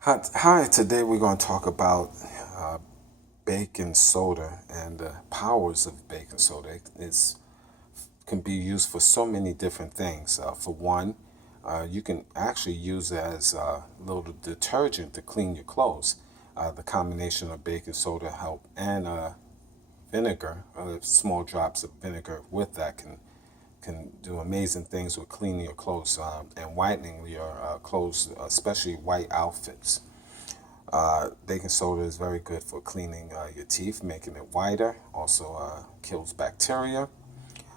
Hi, today we're going to talk about baking soda and the powers of baking soda. Can be used for so many different things. For one, you can actually use it as a little detergent to clean your clothes. The combination of baking soda help and vinegar, small drops of vinegar with that can do amazing things with cleaning your clothes and whitening your clothes, especially white outfits. Baking soda is very good for cleaning your teeth, making it whiter. Also kills bacteria.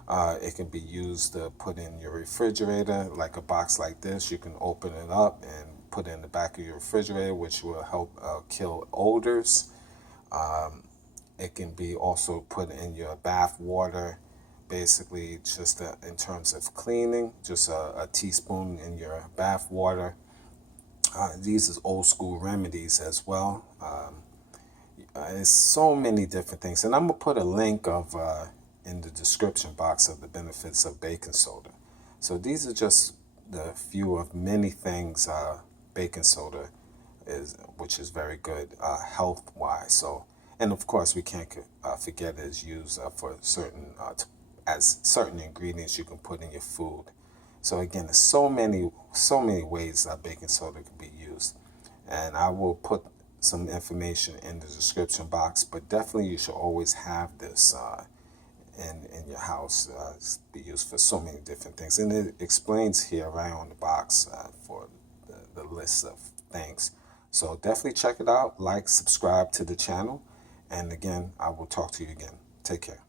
It can be used to put in your refrigerator, like a box like this. You can open it up and put it in the back of your refrigerator, which will help kill odors. It can be also put in your bath water, basically just in terms of cleaning, just a teaspoon in your bath water. These is old school remedies as well. It's so many different things, and I'm gonna put a link of in the description box of the benefits of baking soda. So these are just the few of many things baking soda which is very good health wise. So, and of course we can't forget it's used for as certain ingredients you can put in your food. So again, there's so many ways that baking soda can be used, and I will put some information in the description box. But definitely, you should always have this in your house. It's be used for so many different things, and it explains here right on the box for the list of things. So definitely check it out. Like, subscribe to the channel, and again, I will talk to you again. Take care.